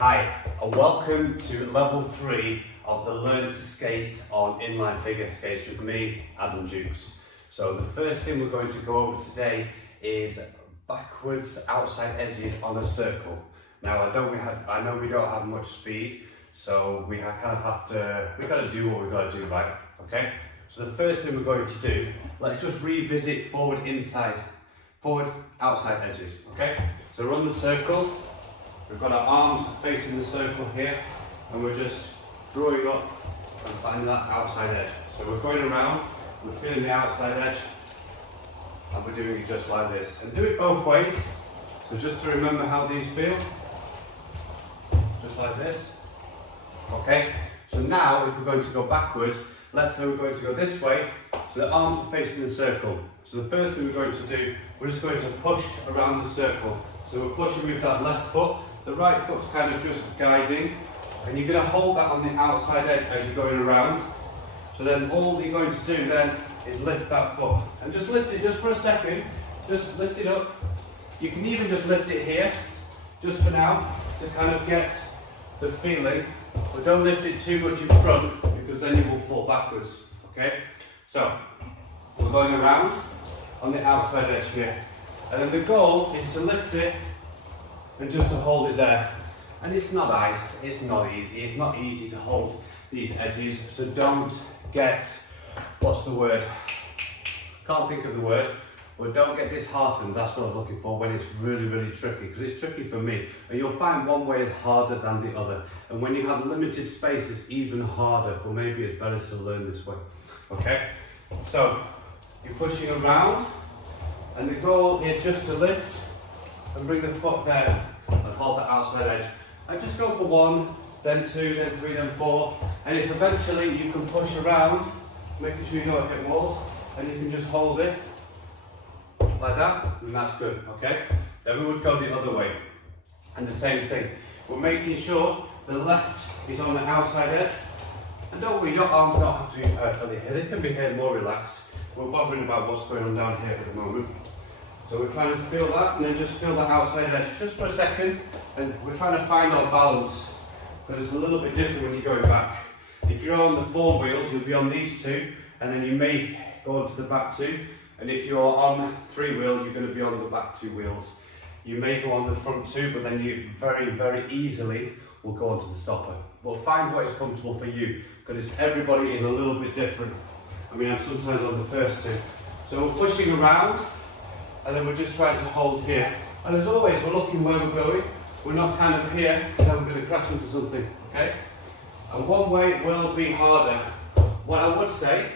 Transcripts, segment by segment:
Hi, and welcome to level 3 of the Learn to Skate on Inline Figure Skates with me, Adam Dukes. So the first thing we're going to go over today is backwards outside edges on a circle. Now I know we don't have much speed, so we got to do what we've got to do, right? Okay? So the first thing we're going to do, let's just revisit forward outside edges, okay? So run the circle. We've got our arms facing the circle here, and we're just drawing up and finding that outside edge. So we're going around, we're feeling the outside edge, and we're doing it just like this. And do it both ways. So just to remember how these feel, just like this. Okay, so now if we're going to go backwards, let's say we're going to go this way, so the arms are facing the circle. So the first thing we're going to do, we're just going to push around the circle. So we're pushing with that left foot, the right foot's kind of just guiding, and you're going to hold that on the outside edge as you're going around. So then all you're going to do then is lift that foot, and just lift it just for a second, just lift it up. You can even just lift it here, just for now, to kind of get the feeling, but don't lift it too much in front, because then you will fall backwards, okay? So, we're going around on the outside edge here, and then the goal is to lift it and just to hold it there. And it's not ice, it's not easy to hold these edges, so don't get, what's the word? Can't think of the word, but don't get disheartened, that's what I'm looking for, when it's really, really tricky, because it's tricky for me. And you'll find one way is harder than the other. And when you have limited space, it's even harder, but maybe it's better to learn this way, okay? So, you're pushing around, and the goal is just to lift and bring the foot there and hold the outside edge. And just go for 1, then 2, then 3, then 4. And if eventually you can push around, making sure you don't hit walls, and you can just hold it like that, then that's good, okay? Then we would go the other way. And the same thing. We're making sure the left is on the outside edge. And don't worry, your arms don't have to be perfectly here. They can be here more relaxed. We're bothering about what's going on down here at the moment. So we're trying to feel that, and then just feel that outside edge just for a second, and we're trying to find our balance, but it's a little bit different when you're going back. If you're on the 4 wheels, you'll be on these 2, and then you may go onto the back 2, and if you're on 3 wheel, you're going to be on the back 2 wheels. You may go on the front 2, but then you very, very easily will go onto the stopper. But find what is comfortable for you, because everybody is a little bit different. I mean, I'm sometimes on the first 2. So we're pushing around, and then we're just trying to hold here. And as always, we're looking where we're going. We're not kind of here, and then we're going to crash into something, okay? And one way will be harder. What I would say,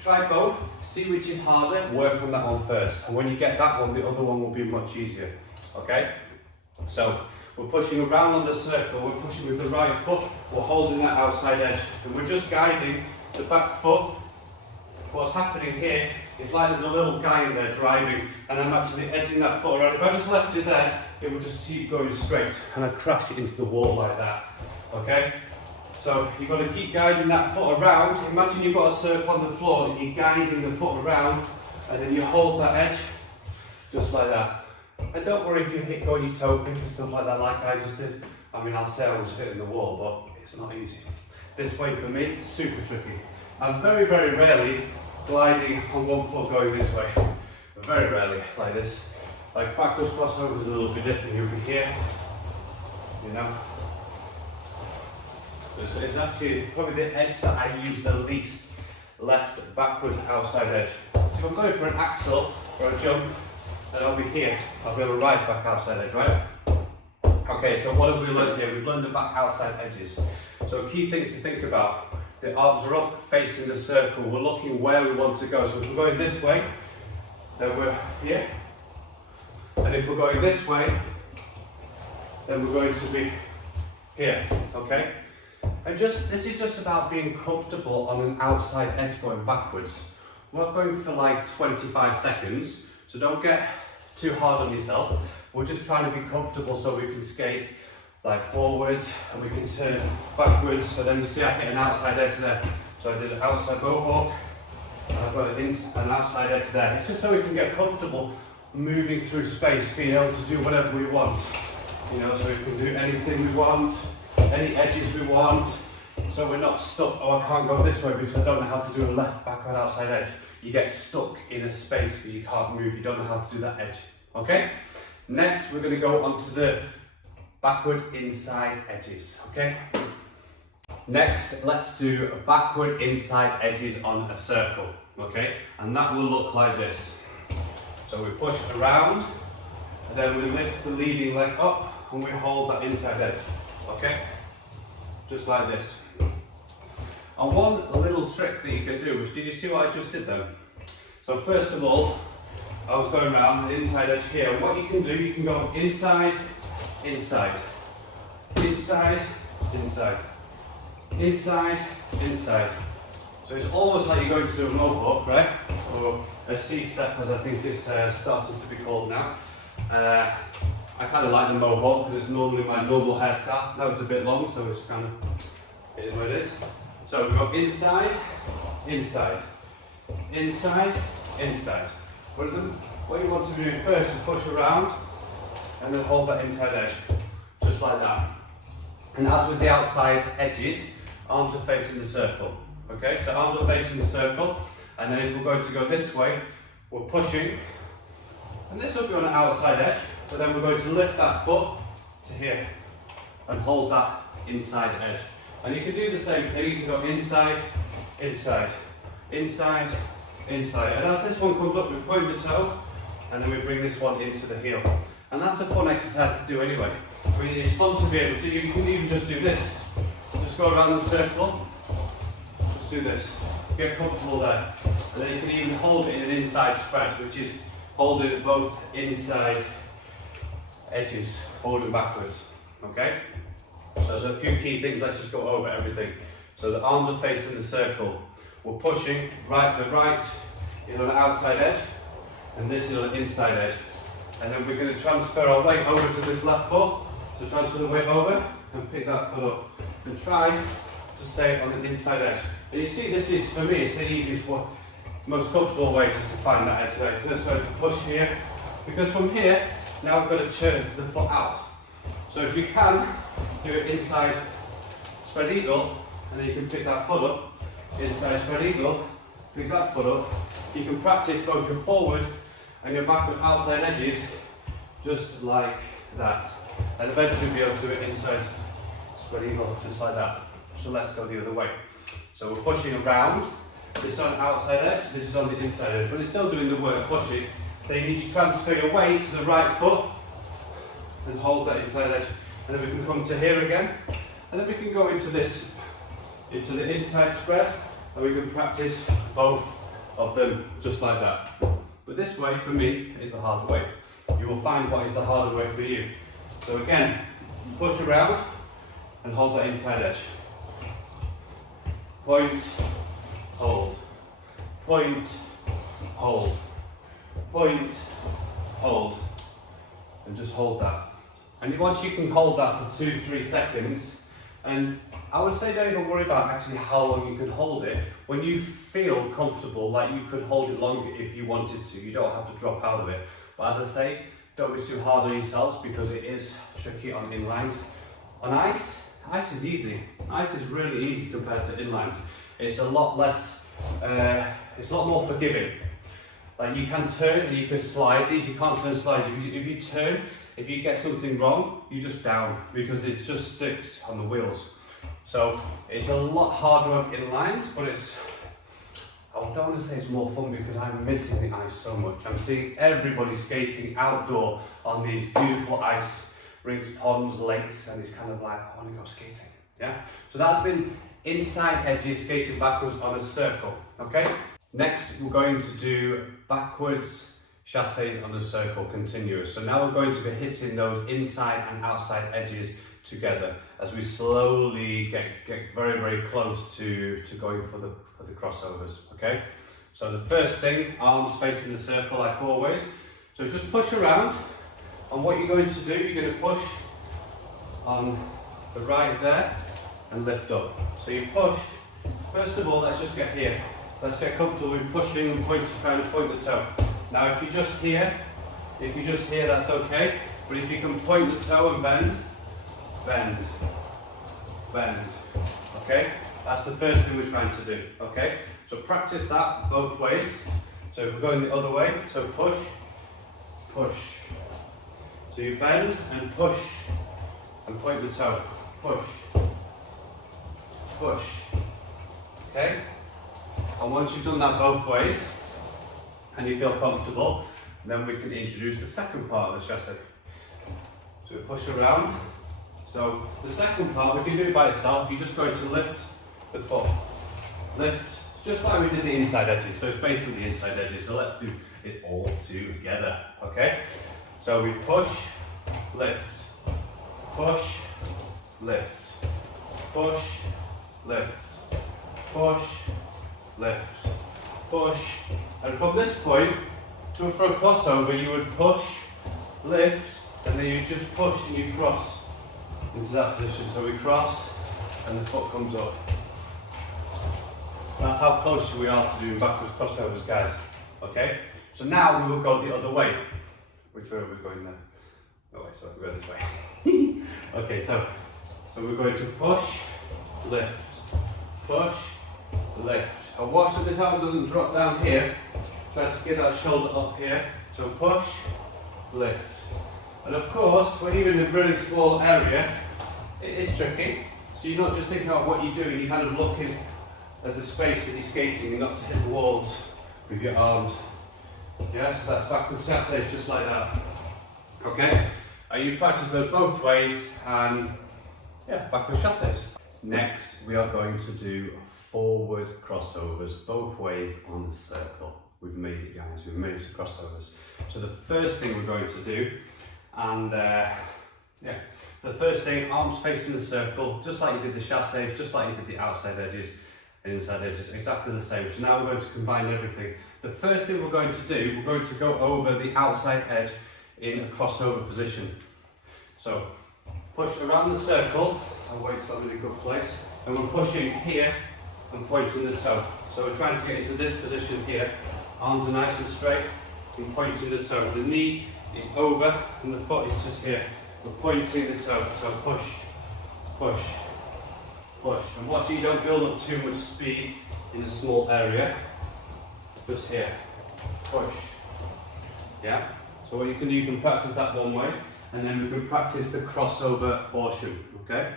try both, see which is harder, work on that one first. And when you get that one, the other one will be much easier, okay? So, we're pushing around on the circle, we're pushing with the right foot, we're holding that outside edge, and we're just guiding the back foot. What's happening here is like there's a little guy in there driving, and I'm actually edging that foot around. If I just left it there, it would just keep going straight, and I'd crash it into the wall like that, okay? So you've got to keep guiding that foot around. Imagine you've got a circle on the floor, and you're guiding the foot around, and then you hold that edge, just like that. And don't worry if you hit going your toe pick and stuff like that, like I just did. I mean, I'll say I was hitting the wall, but it's not easy. This way for me, it's super tricky. I'm very, very rarely gliding on one foot going this way. Very rarely, like this. Like backwards crossover is a little bit different. You'll be here, you know. It's actually probably the edge that I use the least, left, backward, outside edge. So if I'm going for an axel or a jump, then I'll be here. I'll be able to ride back outside edge, right? Okay, so what have we learned here? We've learned the back outside edges. So key things to think about. The arms are up, facing the circle. We're looking where we want to go. So if we're going this way, then we're here. And if we're going this way, then we're going to be here, okay? And this is just about being comfortable on an outside edge going backwards. We're not going for like 25 seconds, so don't get too hard on yourself. We're just trying to be comfortable so we can skate like forwards, and we can turn backwards. So then you see I hit an outside edge there. So I did an outside boat hook, and I've got an outside edge there. It's just so we can get comfortable moving through space, being able to do whatever we want. You know, so we can do anything we want, any edges we want, so we're not stuck, oh I can't go this way because I don't know how to do a left, backward, outside edge. You get stuck in a space because you can't move, you don't know how to do that edge, okay? Next, we're going to go on to the backward inside edges, okay? Next, let's do a backward inside edges on a circle, okay? And that will look like this. So we push around, and then we lift the leading leg up, and we hold that inside edge, okay? Just like this. And one little trick that you can do, which, did you see what I just did then? So first of all, I was going around the inside edge here, and what you can do, you can go inside, inside, inside, inside, inside, inside. So it's almost like you're going to do a mohawk, right? Or a C-step, as I think it's starting to be called now. I kind of like the mohawk because it's normally my normal hairstyle. Now it's a bit long, so it's kind of, it is what it is. So we go inside, inside, inside, inside. What you want to do first is push around and then hold that inside edge, just like that. And as with the outside edges, arms are facing the circle. Okay, so arms are facing the circle, and then if we're going to go this way, we're pushing, and this will be on the outside edge, but then we're going to lift that foot to here and hold that inside edge. And you can do the same thing, you can go inside, inside, inside, inside. And as this one comes up, we point the toe, and then we bring this one into the heel. And that's a fun exercise to do anyway. I mean, it's fun to be able to, you can even just do this. Just go around the circle, just do this. Get comfortable there. And then you can even hold it in an inside spread, which is holding both inside edges, forward and backwards. Okay? So there's a few key things, let's just go over everything. So the arms are facing the circle. We're pushing, the right is on the outside edge, and this is on the inside edge. And then we're going to transfer our weight over to this left foot. So transfer the weight over and pick that foot up. And try to stay on the inside edge. And you see, this is, for me, it's the easiest one, most comfortable way just to find that edge. So to push here, because from here, now we're going to turn the foot out. So if you can, do it inside spread eagle, and then you can pick that foot up, inside spread eagle, pick that foot up. You can practice both your forward and your backward outside edges, just like that. And eventually be able to do it inside spread eagle, just like that. So let's go the other way. So we're pushing around, this is on the outside edge, this is on the inside edge, but it's still doing the work pushing. Then you need to transfer your weight to the right foot and hold that inside edge. And then we can come to here again, and then we can go into this, into the inside spread, and we can practice both of them just like that. But this way, for me, is the harder way. You will find what is the harder way for you. So again, push around and hold that inside edge. Point, hold, point, hold, point, hold, and just hold that. And once you can hold that for 2-3 seconds, and I would say don't even worry about actually how long you can hold it. When you feel comfortable, like you could hold it longer if you wanted to, you don't have to drop out of it. But as I say, don't be too hard on yourselves because it is tricky on inlines. On ice is easy. Ice is really easy compared to inlines. It's a lot less, it's a lot more forgiving. Like you can turn and you can slide these, you can't turn slides. If you turn, if you get something wrong, you just down because it just sticks on the wheels. So it's a lot harder on inlines, but it's, I don't want to say it's more fun because I'm missing the ice so much. I'm seeing everybody skating outdoor on these beautiful ice rinks, ponds, lakes, and it's kind of like, I want to go skating. Yeah. So that's been inside edges, skating backwards on a circle. Okay. Next, we're going to do backwards chassé on a circle continuous. So now we're going to be hitting those inside and outside edges together as we slowly get very, very close to going for the crossovers. Okay. So the first thing, arms facing the circle like always. So just push around, and what you're going to do, you're going to push on the right there and lift up. So you push. First of all, let's just get here. Let's get comfortable with pushing and kind of point the toe. Now if you just hear, that's okay. But if you can point the toe and bend, bend, bend. Okay? That's the first thing we're trying to do. Okay? So practice that both ways. So if we're going the other way, so push, push. So you bend and push and point the toe. Push, push. Okay? And once you've done that both ways and you feel comfortable, then we can introduce the second part of the chassé. So we push around. So the second part, we can do it by itself. You're just going to lift the foot. Lift, just like we did the inside edges. So it's basically the inside edges. So let's do it all together. Okay? So we push, lift, push, lift, push, lift, push, lift, push. And from this point, for a crossover, you would push, lift, and then you just push and you cross into that position. So we cross and the foot comes up. That's how close we are to doing backwards crossovers, guys. Okay? So now we will go the other way. Which way are we going there? Oh wait, sorry, we're this way. Okay, so we're going to push, lift, push, lift. And watch that this arm doesn't drop down here. Try to get that shoulder up here. So push, lift. And of course, when you're in a really small area, it is tricky. So you're not just thinking about what you're doing, you're kind of looking at the space that you're skating and not to hit the walls with your arms. Yeah, so that's backwards chassé, just like that. Okay? And you practice those both ways and yeah, backwards chassés. Next, we are going to do forward crossovers, both ways on a circle. We've made it, guys, we've made it to crossovers. So the first thing we're going to do, and yeah, the first thing, arms facing the circle, just like you did the chassés, just like you did the outside edges and inside edges, exactly the same. So now we're going to combine everything. The first thing we're going to do, we're going to go over the outside edge in a crossover position. So push around the circle, I'll wait till I'm in a good place, and we're pushing here and pointing the toe. So we're trying to get into this position here, arms are nice and straight, and pointing the toe. The knee is over and the foot is just here. We're pointing the toe, so push, push, push. And watch you don't build up too much speed in a small area. Just here, push. Yeah? So what you can do, you can practice that one way, and then we can practice the crossover portion, okay?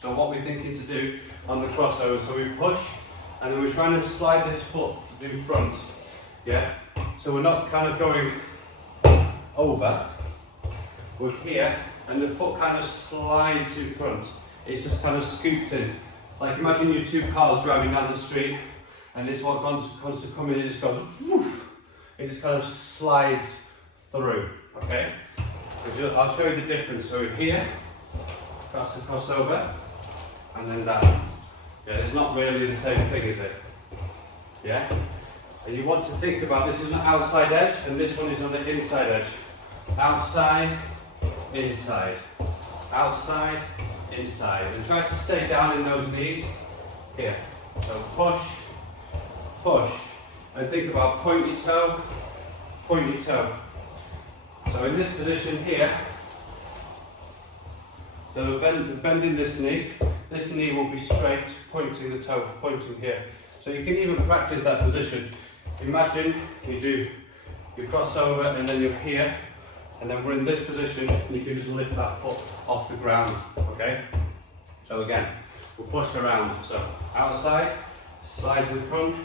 So what we're thinking to do on the crossover, so we push, and then we're trying to slide this foot in front, yeah? So we're not kind of going over, we're here, and the foot kind of slides in front. It's just kind of scoops in. Like imagine your two cars driving down the street, and this one comes to come in, it just goes, woof, it just kind of slides through, okay? I'll show you the difference. So here, that's the crossover, and then that. Yeah, it's not really the same thing, is it? Yeah? And you want to think about, this is an outside edge, and this one is on the inside edge. Outside, inside. Outside, inside. And try to stay down in those knees. Here. So push, push. And think about point your toe, point your toe. So in this position here, so bending this knee will be straight, pointing the toe, pointing here. So you can even practice that position. Imagine you do your crossover and then you're here, and then we're in this position and you can just lift that foot off the ground, okay? So again, we'll push around. So outside, slides in front,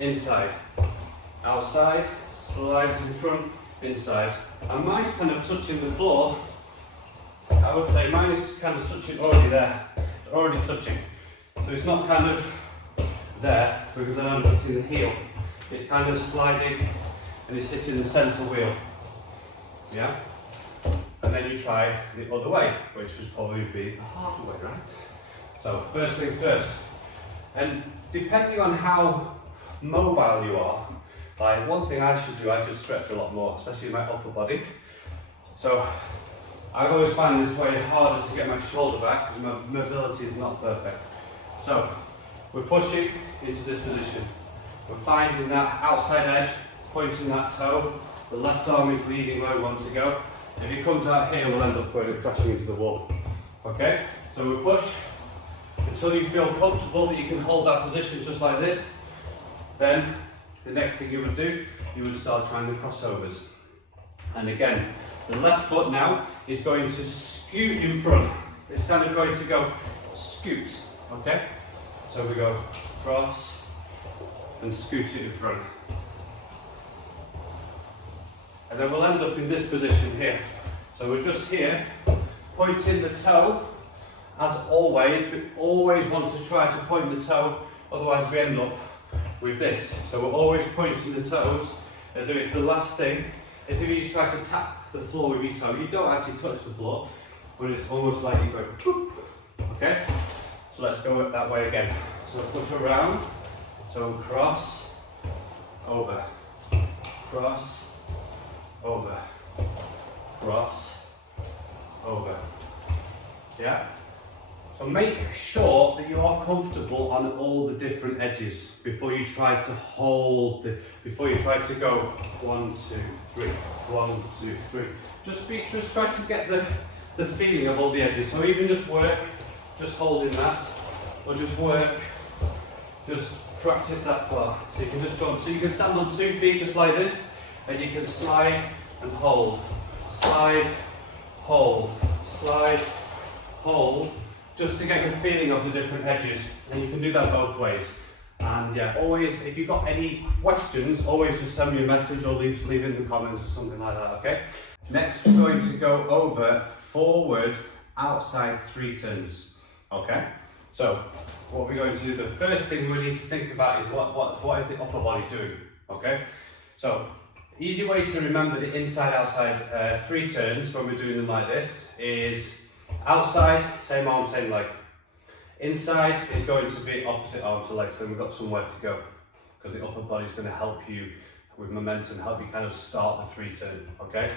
inside. Outside, slides in front, inside. And mine's kind of touching the floor. I would say mine is kind of touching already there. It's already touching. So it's not kind of there because I'm hitting the heel. It's kind of sliding and it's hitting the centre wheel. Yeah? And then you try the other way, which would probably be the harder way, right? So first thing first. And depending on how mobile you are, like one thing I should do, I should stretch a lot more, especially my upper body. So I've always found this way harder to get my shoulder back because my mobility is not perfect. So we're pushing into this position. We're finding that outside edge, pointing that toe. The left arm is leading where we want to go. If it comes out here, we'll end up going and crashing into the wall. Okay? So we push until you feel comfortable that you can hold that position just like this. Then the next thing you would do, you would start trying the crossovers. And again, the left foot now is going to scoot in front. It's kind of going to go scoot. Okay? So we go cross and scoot it in front. And then we'll end up in this position here. So we're just here, pointing the toe. As always, we always want to try to point the toe, otherwise we end up with this. So we're always pointing the toes as if it's the last thing, as if you just try to tap the floor with your toe. You don't actually touch the floor, but it's almost like you go, whoop. Okay? So let's go that way again. So push around, so cross, over, cross, over, cross, over. Yeah? So make sure that you are comfortable on all the different edges before you try to hold before you try to go 1, 2, 3, 1, 2, 3. Just try to get the feeling of all the edges. So even just work, just holding that, or just work, just practice that part. So you can just go, so you can stand on 2 feet just like this, and you can slide and hold, slide, hold, slide, hold, just to get the feeling of the different edges. And you can do that both ways. And yeah, always, if you've got any questions, always just send me a message or leave in the comments or something like that, okay? Next, we're going to go over forward, outside 3 turns, okay? So, what we're going to do, the first thing we need to think about is what is the upper body doing, okay? So, easy way to remember the inside, outside 3 turns when we're doing them like this is outside, same arm, same leg. Inside is going to be opposite arm to leg, so we've got somewhere to go because the upper body is going to help you with momentum, help you kind of start the 3 turn, okay?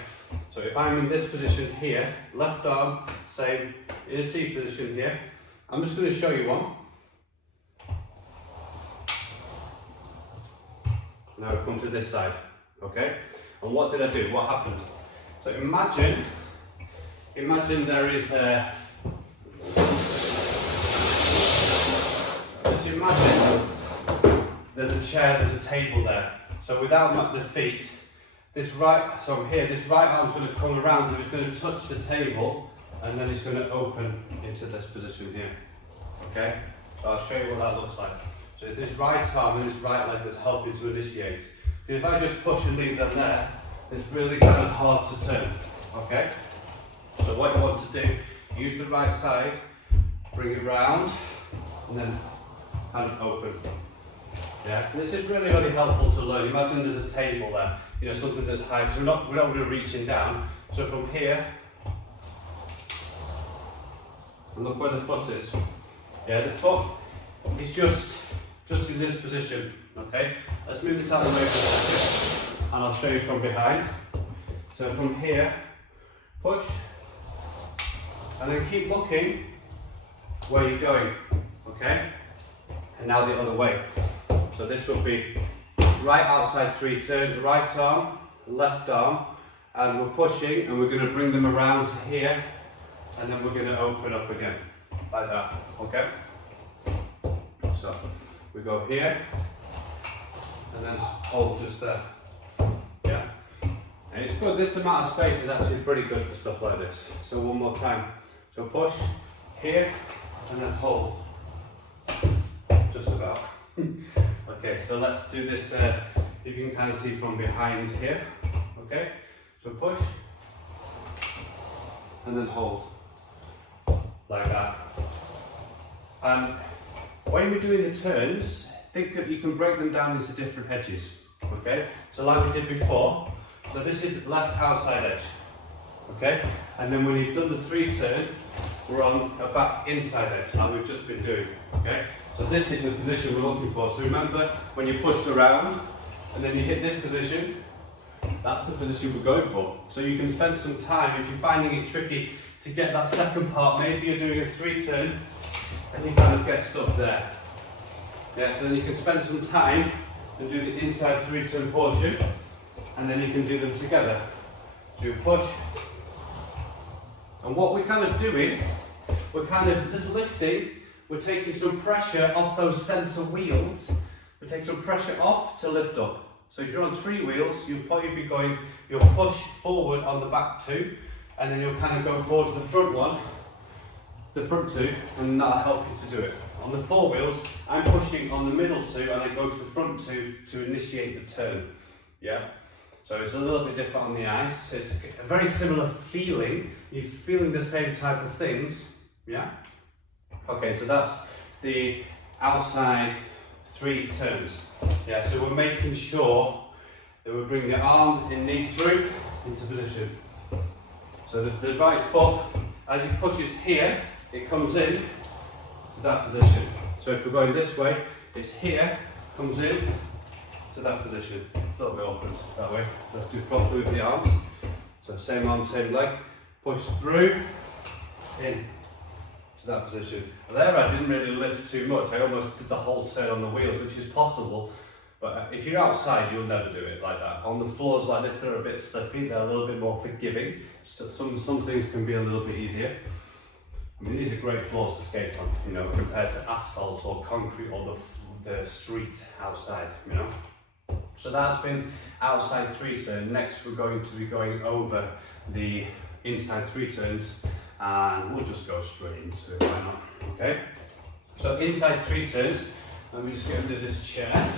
So if I'm in this position here, left arm, same, in a T position here, I'm just going to show you one. Now we come to this side, okay? And what did I do? What happened? So imagine there is a, just imagine there's a chair, there's a table there. So without the feet, this right arm's going to come around and it's going to touch the table and then it's going to open into this position here. Okay? So I'll show you what that looks like. So it's this right arm and this right leg that's helping to initiate. Because if I just push and leave them there, it's really kind of hard to turn. Okay? So what you want to do, use the right side, bring it round, and then kind of open. Yeah, and this is really, really helpful to learn. Imagine there's a table there, you know, something that's high, because we're not going to reaching down. So from here, and look where the foot is. Yeah, the foot is just in this position. Okay, let's move this out of the way for a second, and I'll show you from behind. So from here, push. And then keep looking where you're going, okay? And now the other way. So this will be right outside 3 turn, right arm, left arm, and we're pushing and we're going to bring them around to here, and then we're going to open up again, like that, okay? So we go here, and then hold just there, yeah? And it's good, this amount of space is actually pretty good for stuff like this. So one more time. So push here and then hold. Just about. Okay, so let's do this. You can kind of see from behind here. Okay, so push and then hold. Like that. And when you're doing the turns, think that you can break them down into different edges. Okay, so like we did before. So this is left outside edge. Okay, and then when you've done the 3 turn, we're on a back inside edge, like we've just been doing. Okay, so this is the position we're looking for. So remember, when you pushed around and then you hit this position, that's the position we're going for. So you can spend some time, if you're finding it tricky to get that second part, maybe you're doing a 3 turn and you kind of get stuck there. Yeah, so then you can spend some time and do the inside 3 turn portion, and then you can do them together. So you push And what we're kind of doing, we're kind of just lifting, we're taking some pressure off those centre wheels. We take some pressure off to lift up. So if you're on 3 wheels, you'll probably be going, you'll push forward on the back 2, and then you'll kind of go forward to the front one, the front 2, and that'll help you to do it. On the 4 wheels, I'm pushing on the middle 2 and I go to the front 2 to initiate the turn. Yeah? So it's a little bit different on the ice. It's a very similar feeling. You're feeling the same type of things. Yeah? Okay, so that's the outside 3 turns. Yeah, so we're making sure that we bring the arm and knee through into position. So the right foot, as you push it here, it comes in to that position. So if we're going this way, it's here, comes in to that position. A little bit awkward that way. Let's do properly with the arms. So same arm, same leg. Push through, in to that position. There I didn't really lift too much. I almost did the whole turn on the wheels, which is possible. But if you're outside, you'll never do it like that. On the floors like this, they're a bit slippy. They're a little bit more forgiving. So some things can be a little bit easier. I mean, these are great floors to skate on, you know, compared to asphalt or concrete or the street outside, you know. So that's been outside 3 turns. Next, we're going to be going over the inside 3 turns, and we'll just go straight into it. Why not? Okay. So inside 3 turns. Let me just get under this chair.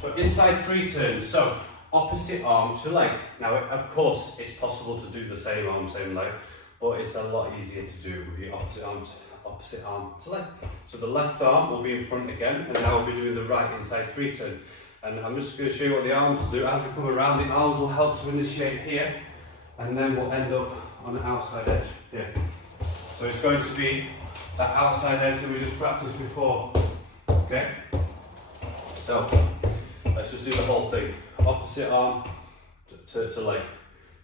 So inside 3 turns. So opposite arm to leg. Now, of course, it's possible to do the same arm, same leg, but it's a lot easier to do with the opposite arm to leg. So the left arm will be in front again, and now we'll be doing the right inside 3 turn. And I'm just going to show you what the arms will do. As we come around, the arms will help to initiate here, and then we'll end up on the outside edge here. So it's going to be that outside edge that we just practiced before. Okay? So let's just do the whole thing. Opposite arm to leg.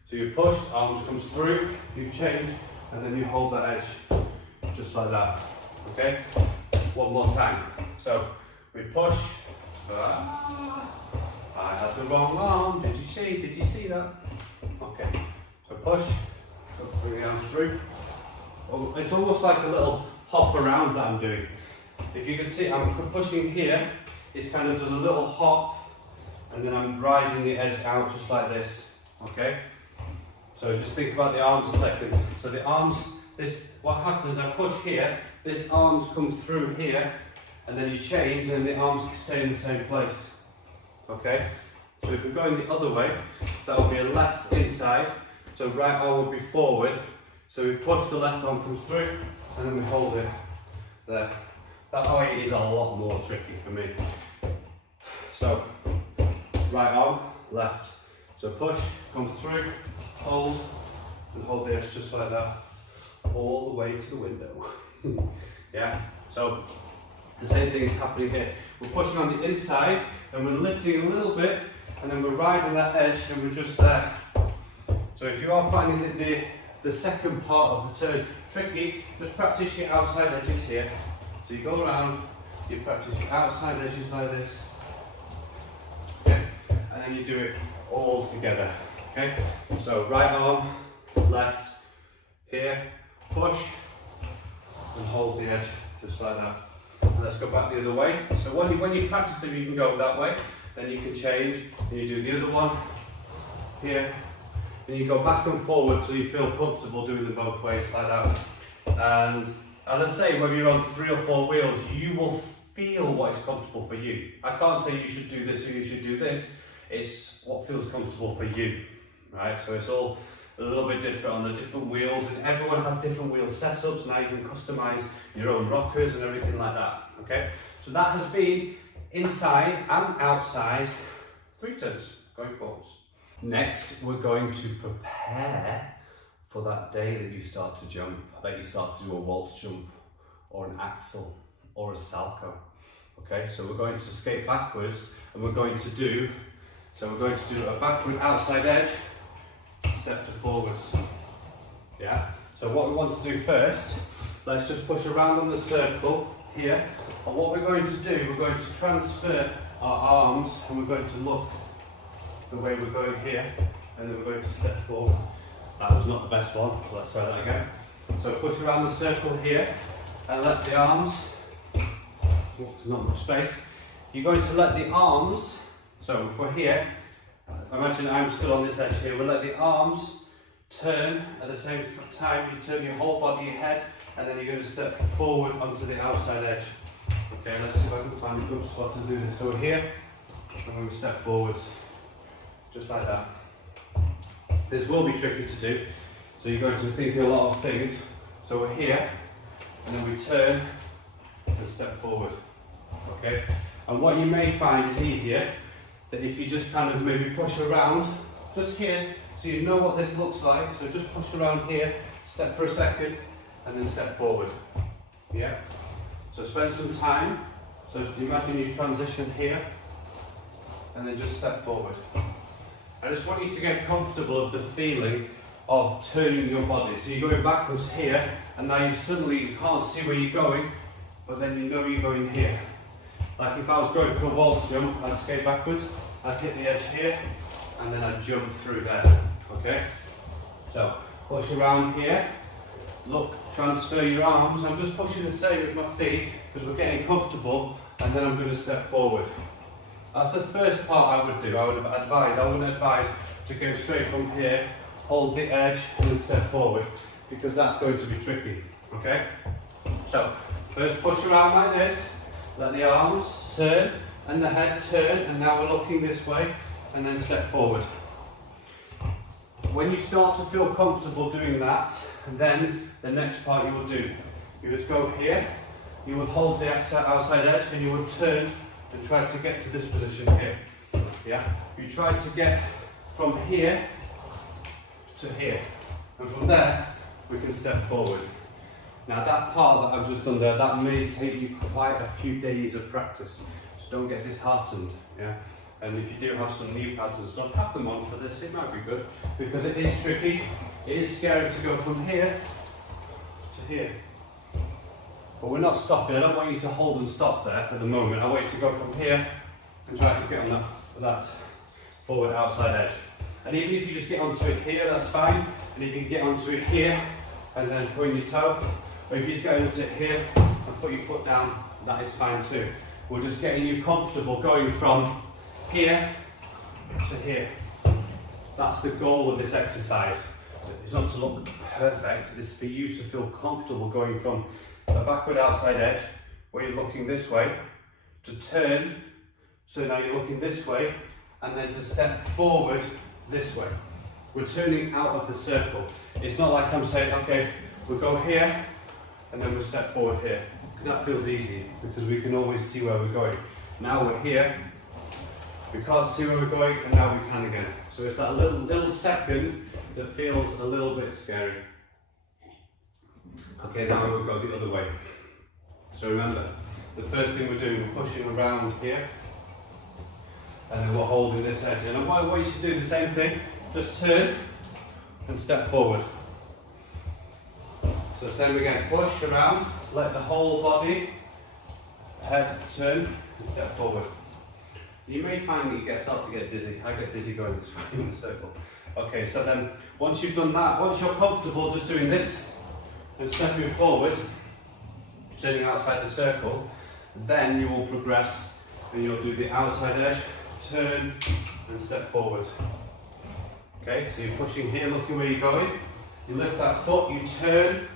So you push, arms comes through, you change, and then you hold that edge, just like that. Okay? One more time. So we push. I had the wrong arm. Did you see that? Okay. So push. So bring the arms through. It's almost like a little hop around that I'm doing. If you can see, I'm pushing here. It's kind of just a little hop, and then I'm riding the edge out just like this. Okay. So just think about the arms a second. So the arms, what happens, I push here, this arms come through here, and then you change and the arms stay in the same place. Okay? So if we're going the other way, that will be a left inside, so right arm will be forward. So we push, the left arm comes through, and then we hold it there. That way is a lot more tricky for me. So, right arm, left. So push, come through, hold, and hold the edge just like that, all the way to the window. Yeah, so the same thing is happening here. We're pushing on the inside, and we're lifting a little bit, and then we're riding that edge, and we're just there. So if you are finding that the second part of the turn tricky, just practice your outside edges here. So you go around, you practice your outside edges like this, okay, and then you do it all together. Okay, so right arm, left, here, push, and hold the edge just like that. And let's go back the other way. So when you practice them, you can go that way, then you can change, and you do the other one, here, and you go back and forward till you feel comfortable doing them both ways like that. And as I say, whether you're on 3 or 4 wheels, you will feel what is comfortable for you. I can't say you should do this or you should do this. It's what feels comfortable for you, right? So it's all a little bit different on the different wheels, and everyone has different wheel setups. Now you can customize your own rockers and everything like that, okay? So that has been inside and outside 3 turns going forwards. Next, we're going to prepare for that day that you start to jump, that you start to do a waltz jump or an axel or a salcho. Okay, so we're going to skate backwards, and we're going to do a backward outside edge, step to forwards. Yeah, so what we want to do first, let's just push around on the circle here, and what we're going to do, we're going to transfer our arms, and we're going to look the way we're going here, and then we're going to step forward That was not the best one. Let's try that again. So push around the circle here and let the arms, there's not much space. You're going to let the arms, so if we're here, imagine I'm still on this edge here, we'll let the arms turn at the same time. You turn your whole body, your head, and then you're going to step forward onto the outside edge. Okay, let's see if I can find a good spot to do this. So we're here, and then we step forwards, just like that. This will be tricky to do, so you're going to think of a lot of things. So we're here, and then we turn and step forward. Okay, and what you may find is easier that if you just kind of maybe push around, just here, so you know what this looks like. So just push around here, step for a second, and then step forward. Yeah. So spend some time. So imagine you transition here, and then just step forward. I just want you to get comfortable of the feeling of turning your body. So you're going backwards here, and now you can't see where you're going, but then you know you're going here. Like if I was going for a waltz jump, I'd skate backwards, I'd hit the edge here, and then I'd jump through there. Okay? So push around here, look, transfer your arms. I'm just pushing the same with my feet because we're getting comfortable, and then I'm going to step forward. That's the first part I would do. I wouldn't advise to go straight from here, hold the edge, and then step forward, because that's going to be tricky. Okay? So first push around like this, let the arms turn and the head turn, and now we're looking this way, and then step forward. When you start to feel comfortable doing that, then the next part you will do, you would go here, you would hold the outside edge, and you would turn and try to get to this position here. Yeah? You try to get from here to here, and from there we can step forward. Now that part that I've just done there, that may take you quite a few days of practice, so don't get disheartened. Yeah? And if you do have some knee pads and stuff, have them on for this, it might be good, because it is tricky, it is scary to go from here to here. But we're not stopping. I don't want you to hold and stop there at the moment. I want you to go from here and try to get on that forward outside edge. And even if you just get onto it here, that's fine. And you can get onto it here and then point your toe. Or if you just get onto it here and put your foot down, that is fine too. We're just getting you comfortable going from here to here. That's the goal of this exercise. It's not to look perfect, it's for you to feel comfortable going from a backward outside edge, where you're looking this way, to turn, so now you're looking this way, and then to step forward this way. We're turning out of the circle. It's not like I'm saying, okay, we'll go here, and then we'll step forward here. Because that feels easy, because we can always see where we're going. Now we're here, we can't see where we're going, and now we can again. So it's that little second that feels a little bit scary. Okay, now we'll go the other way. So remember, the first thing we're doing, we're pushing around here, and then we're holding this edge. And I want you to do the same thing, just turn and step forward. So same again, push around, let the whole body, head turn and step forward. You may find that you start to get dizzy. I get dizzy going this way in the circle. Okay, so then once you've done that, once you're comfortable just doing this, and stepping forward, turning outside the circle, then you will progress and you'll do the outside edge, turn and step forward. Okay, so you're pushing here, looking where you're going, you lift that foot, you turn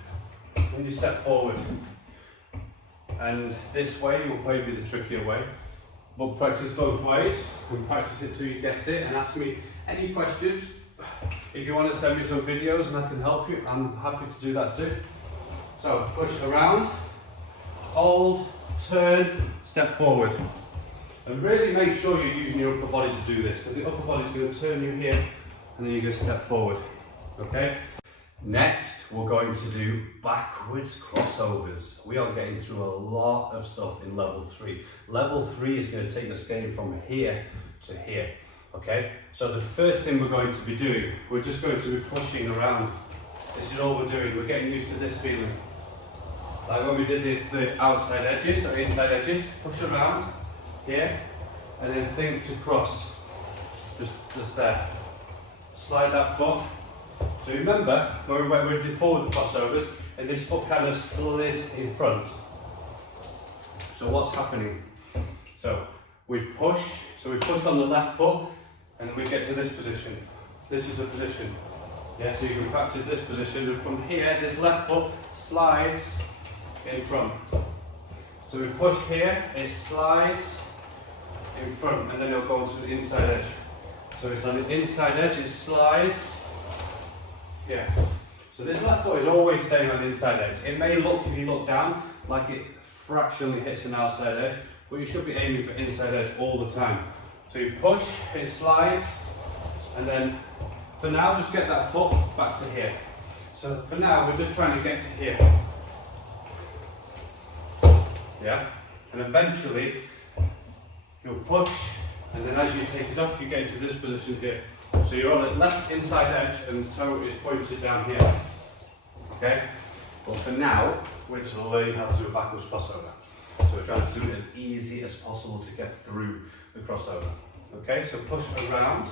and you step forward. And this way will probably be the trickier way. But practice both ways and practice it till you get it, and ask me any questions. If you want to send me some videos and I can help you, I'm happy to do that too. So push around, hold, turn, step forward. And really make sure you're using your upper body to do this, because the upper body is going to turn you here and then you're going to step forward. Okay? Next, we're going to do backwards crossovers. We are getting through a lot of stuff in level 3. Level 3 is going to take us getting from here to here. Okay? So the first thing we're going to be doing, we're just going to be pushing around. This is all we're doing. We're getting used to this feeling. Like when we did the outside edges, or inside edges, push around here, and then think to cross. Just there. Slide that foot, So remember, when we did forward crossovers, and this foot kind of slid in front. So what's happening? So we push on the left foot, and we get to this position. This is the position. Yeah, so you can practice this position, and from here, this left foot slides in front. So we push here, it slides in front, and then it'll go onto the inside edge. So it's on the inside edge, it slides. Yeah. So this left foot is always staying on the inside edge. It may look, if you look down, like it fractionally hits an outside edge, but you should be aiming for inside edge all the time. So you push, it slides, and then for now, just get that foot back to here. So for now, we're just trying to get to here. Yeah? And eventually, you'll push, and then as you take it off, you get into this position here. So you're on the left inside edge, and the toe is pointed down here. Okay? Well, for now, we're just learning how to do a backwards crossover. So we're trying to do it as easy as possible to get through the crossover. Okay? So push around.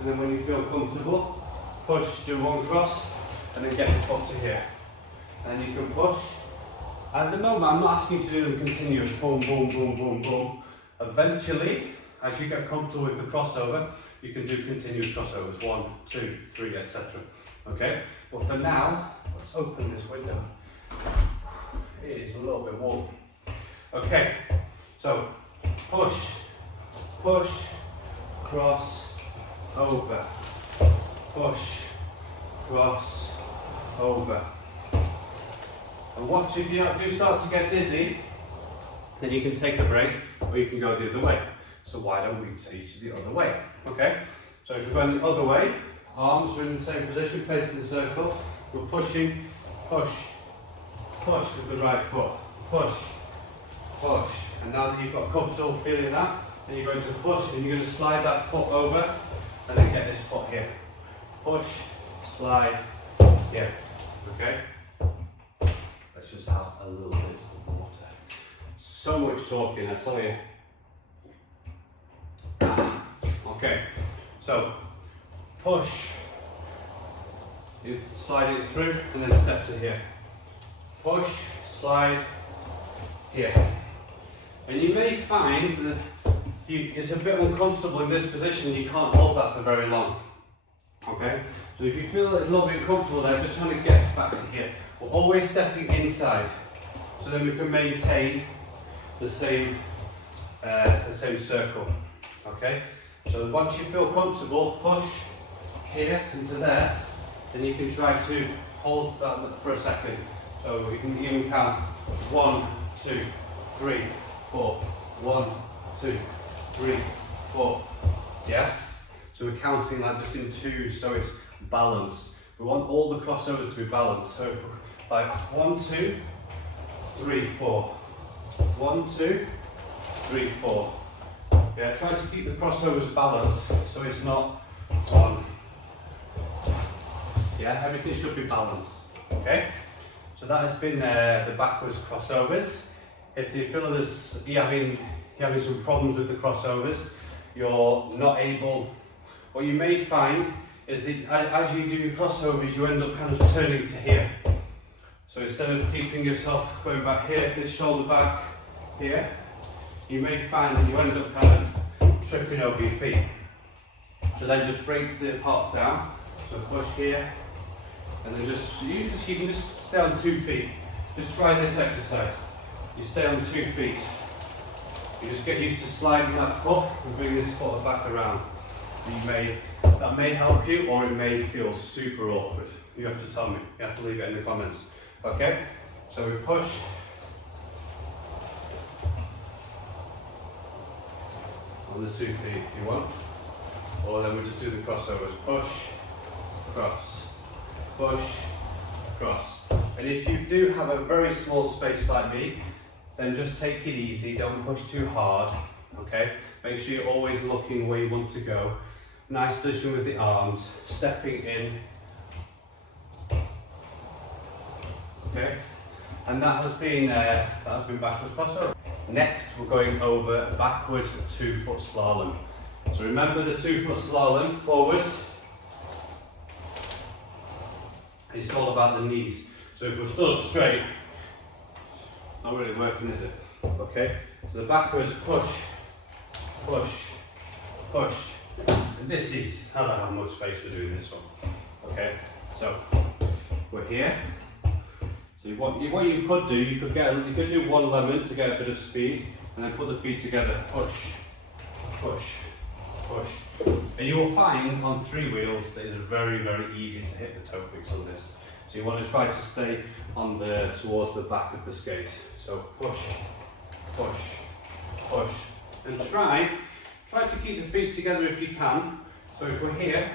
And then when you feel comfortable, push, do one cross, and then get the foot to here. And you can push. And at the moment, I'm not asking you to do them continuous, boom, boom, boom, boom, boom. Eventually, as you get comfortable with the crossover, you can do continuous crossovers, 1, 2, 3, etc. Okay? But for now, let's open this window. It is a little bit warm. Okay, so push, push, cross, over, push, cross, over. And watch, if you do start to get dizzy, then you can take a break, or you can go the other way. So why don't we teach the other way? Okay, so if we're going the other way, arms are in the same position, facing the circle, we're pushing, push, push with the right foot, push, push. And now that you've got comfortable feeling that, then you're going to push, and you're going to slide that foot over, and then get this foot here. Push, slide, here. Okay? Let's just have a little bit of water. So much talking, I tell you. Okay, so push, you slide it through, and then step to here. Push, slide, here. And you may find that it's a bit uncomfortable in this position, you can't hold that for very long. Okay? So if you feel that it's a little bit uncomfortable there, just trying to get back to here. We're always stepping inside, so then we can maintain the same circle. Okay? So once you feel comfortable, push here into there, then you can try to hold that for a second. So you can even count 1, 2, 3, 4. 1, 2, 3, 4. Yeah? So we're counting that just in twos, so it's balanced. We want all the crossovers to be balanced. So like 1, 2, 3, 4. 1, 2, 3, 4. Yeah, try to keep the crossovers balanced so it's not on. Yeah, everything should be balanced. Okay? So that has been the backwards crossovers. If you feel you're having some problems with the crossovers, you're not able, what you may find is that as you do your crossovers, you end up kind of turning to here. So instead of keeping yourself going back here, this shoulder back here, you may find that you end up kind of tripping over your feet. So then just break the parts down. So push here, and then you can just stay on 2 feet. Just try this exercise. You stay on 2 feet. You just get used to sliding that foot and bring this foot back around. That may help you, or it may feel super awkward. You have to tell me. You have to leave it in the comments. Okay? So we push. On the 2 feet if you want. Or then we just do the crossovers. Push, cross, push, cross. And if you do have a very small space like me, then just take it easy, don't push too hard, okay? Make sure you're always looking where you want to go. Nice position with the arms, stepping in. Okay? And that has been backwards crossover. Next, we're going over backwards 2-foot slalom. So remember the 2-foot slalom, forwards, it's all about the knees. So if we're stood up straight, not really working, is it? Okay, so the backwards push, push, push. And this is, I don't have much space for doing this one. Okay, so we're here. So what you could do, you could do one lemon to get a bit of speed, and then put the feet together. Push, push, push. And you will find on 3 wheels that it's very, very easy to hit the toe picks on this. So you want to try to stay on towards the back of the skate. So push, push, push, and try to keep the feet together if you can. So if we're here,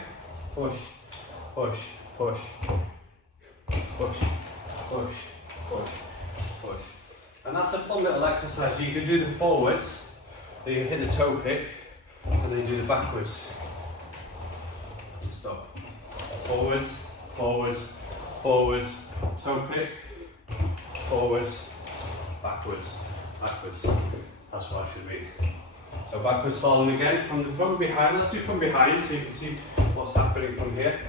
push, push, push, push, push, push, push. And that's a fun little exercise. So you can do the forwards, then you hit the toe pick, and then you do the backwards. And stop. Forwards, forwards, forwards, toe pick, forwards, backwards, backwards. That's what I should mean. So backwards slalom again, from behind. Let's do from behind so you can see what's happening from here.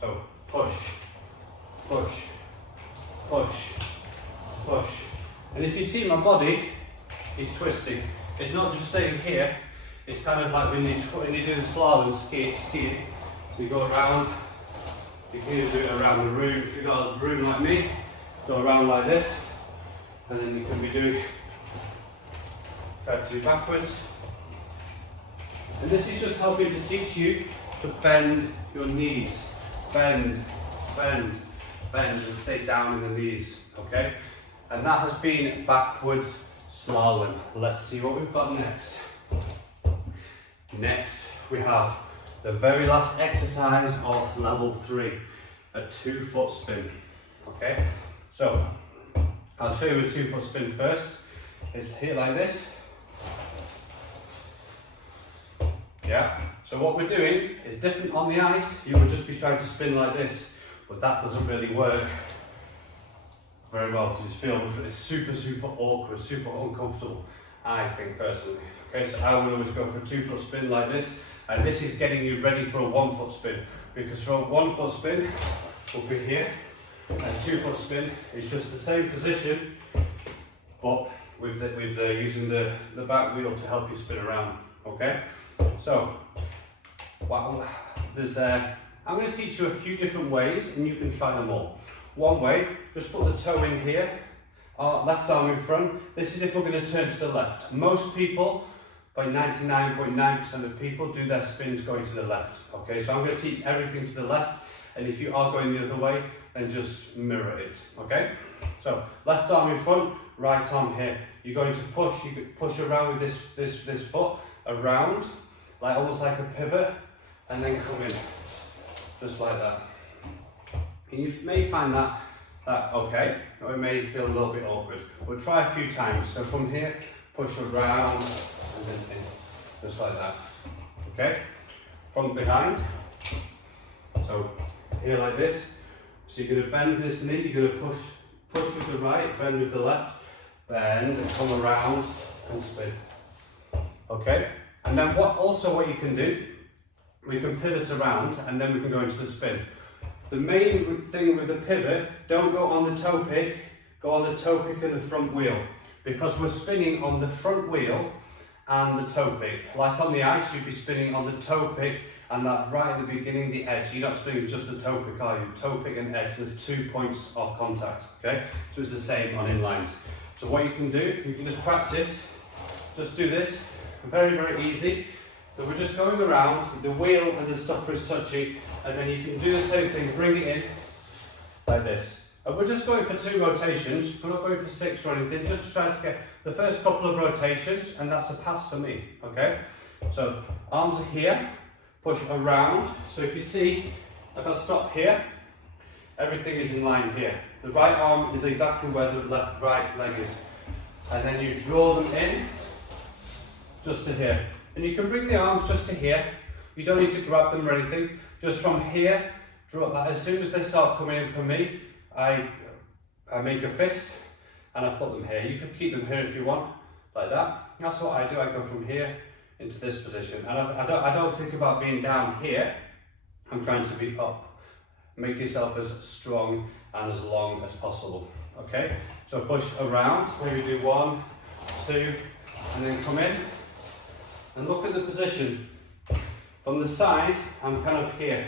So push, push, push, push. And if you see my body, it's twisting. It's not just staying here. It's kind of like when you do the slalom skiing. So you go around. You can either do it around the room. If you've got a room like me, go around like this, and then you can be doing. Try to do backwards. And this is just helping to teach you to bend your knees. Bend, bend, bend, and stay down in the knees, okay? And that has been backwards slalom. Let's see what we've got next. Next, we have the very last exercise of level 3, a 2-foot spin, okay? So, I'll show you a 2-foot spin first. It's here like this. Yeah, so what we're doing is different on the ice. You would just be trying to spin like this, but that doesn't really work very well because it's super, super awkward, super uncomfortable, I think personally. Okay, so I would always go for a 2-foot spin like this, and this is getting you ready for a 1-foot spin, because for a 1-foot spin, we'll be here, and a 2-foot spin is just the same position, but with using the back wheel to help you spin around. Okay, so I'm going to teach you a few different ways, and you can try them all. One way, just put the toe in here, left arm in front. This is if we're going to turn to the left. Most people, by 99.9% of people, do their spins going to the left. Okay, so I'm going to teach everything to the left, and if you are going the other way, then just mirror it. Okay, so left arm in front, right arm here. You're going to push. You could push around with this foot around, like almost like a pivot, and then come in, just like that. And you may find that okay, or it may feel a little bit awkward, but try a few times. So from here, push around, and then in, just like that. Okay, from behind, so here like this. So you're going to bend this knee, you're going to push with the right, bend with the left, bend and come around and spin. Okay, and then what you can do, we can pivot around and then we can go into the spin. The main thing with the pivot, don't go on the toe pick, go on the toe pick and the front wheel, because we're spinning on the front wheel and the toe pick. Like on the ice, you'd be spinning on the toe pick and that right at the beginning, the edge. You're not spinning just the toe pick, are you? Toe pick and edge, there's 2 points of contact, okay? So it's the same on inlines. So what you can do, you can just practice, just do this, very, very easy. So we're just going around, the wheel and the stopper is touching, and then you can do the same thing, bring it in, like this. And we're just going for 2 rotations, we're not going for 6 or anything, just try to get the first couple of rotations, and that's a pass for me, okay? So, arms are here, push around, so if you see, if I stop here, everything is in line here. The right arm is exactly where the right leg is. And then you draw them in, just to here. And you can bring the arms just to here. You don't need to grab them or anything. Just from here, draw that. As soon as they start coming in for me, I make a fist and I put them here. You can keep them here if you want, like that. That's what I do. I go from here into this position. And I don't think about being down here. I'm trying to be up. make yourself as strong and as long as possible. Okay, so push around, maybe do 1, 2, and then come in and look at the position. From the side, I'm kind of here.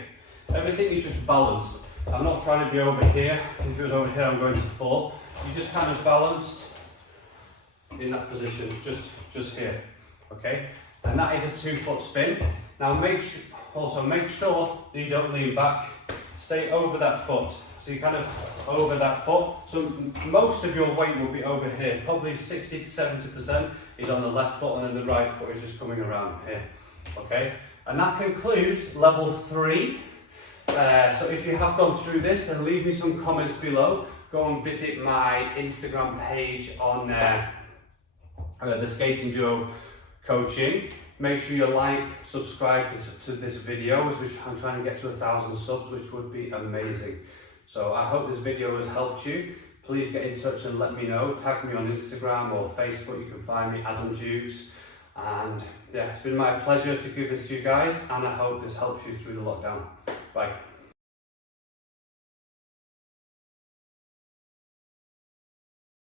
Everything is just balanced. I'm not trying to be over here. If it was over here, I'm going to fall. You just kind of balanced in that position, just here. Okay, and that is a 2-foot spin. Now make sure that you don't lean back. Stay over that foot. So you're kind of over that foot. So most of your weight will be over here. Probably 60 to 70% is on the left foot, and then the right foot is just coming around here. Okay, and that concludes level 3. So if you have gone through this, then leave me some comments below. Go and visit my Instagram page on the Skating Duo Coaching. Make sure you like, subscribe to this video, which I'm trying to get to 1,000 subs, which would be amazing. So I hope this video has helped you. Please get in touch and let me know. Tag me on Instagram or Facebook. You can find me, Adam Dukes. And yeah, it's been my pleasure to give this to you guys, and I hope this helps you through the lockdown. Bye.